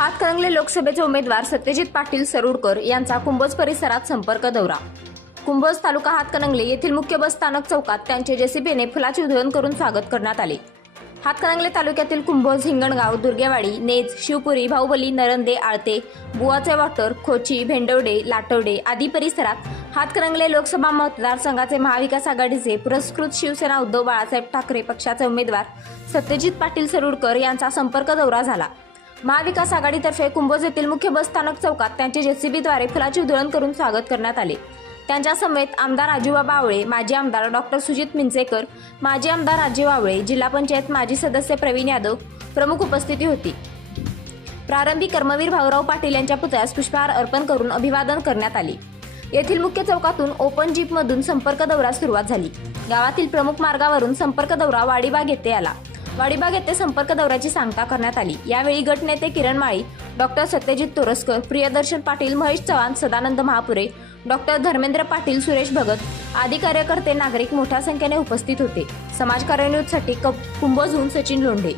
लोकसभेचे उमेदवार सत्यजित पाटील सरुडकर यांचा कुंभोज परिसरात संपर्क दौरा. कुंभोज तालुका हातकणंगले येथील मुख्य बस स्थानक चौकात त्यांचे जेसीबीने फुलाचे उधळण करून स्वागत करण्यात आले. हातकणंगले तालुक्यातील कुंभोज हिंगणगाव दुर्गेवाडी नेज शिवपुरी बाहुबली नरंदे आळते बुवाचे वॉटर खोची भेंडवडे लाटवडे आदी परिसरात हातकणंगले लोकसभा मतदारसंघाचे महाविकास आघाडीचे पुरस्कृत शिवसेना उद्धव बाळासाहेब ठाकरे पक्षाचे उमेदवार सत्यजित पाटील सरुडकर यांचा संपर्क दौरा झाला. महाविकास आघाडीतर्फे कुंभोज येथील मुख्य बस स्थानक चौकात त्यांचे जेसीबीद्वारे फुलाचे उधळण करून स्वागत करण्यात आले. त्यांच्या समेत आमदार राजूबाबा आवळे माजी आमदार डॉक्टर सुजित मिंचेकर माजी आमदार राजीव आवळे जिल्हा पंचायत माजी सदस्य प्रवीण यादव प्रमुख उपस्थिती होती. प्रारंभी कर्मवीर भाऊराव पाटील यांच्या पुतळ्यास पुष्पहार अर्पण करून अभिवादन करण्यात आले. येथील मुख्य चौकातून ओपन जीपमधून संपर्क दौरा सुरुवात झाली. गावातील प्रमुख मार्गावरून संपर्क दौरा वाडीबाग येथे आला. वाडीबाग येथे संपर्क दौऱ्याची सांगता करण्यात आली. यावेळी गटनेते किरण माळी डॉक्टर सत्यजित तोरसकर प्रियदर्शन पाटील महेश चव्हाण सदानंद महापुरे डॉक्टर धर्मेंद्र पाटील सुरेश भगत आदी कार्यकर्ते नागरिक मोठ्या संख्येने उपस्थित होते. समाजकार्य न्यूजसाठी कुंभोजहून सचिन लोंढे.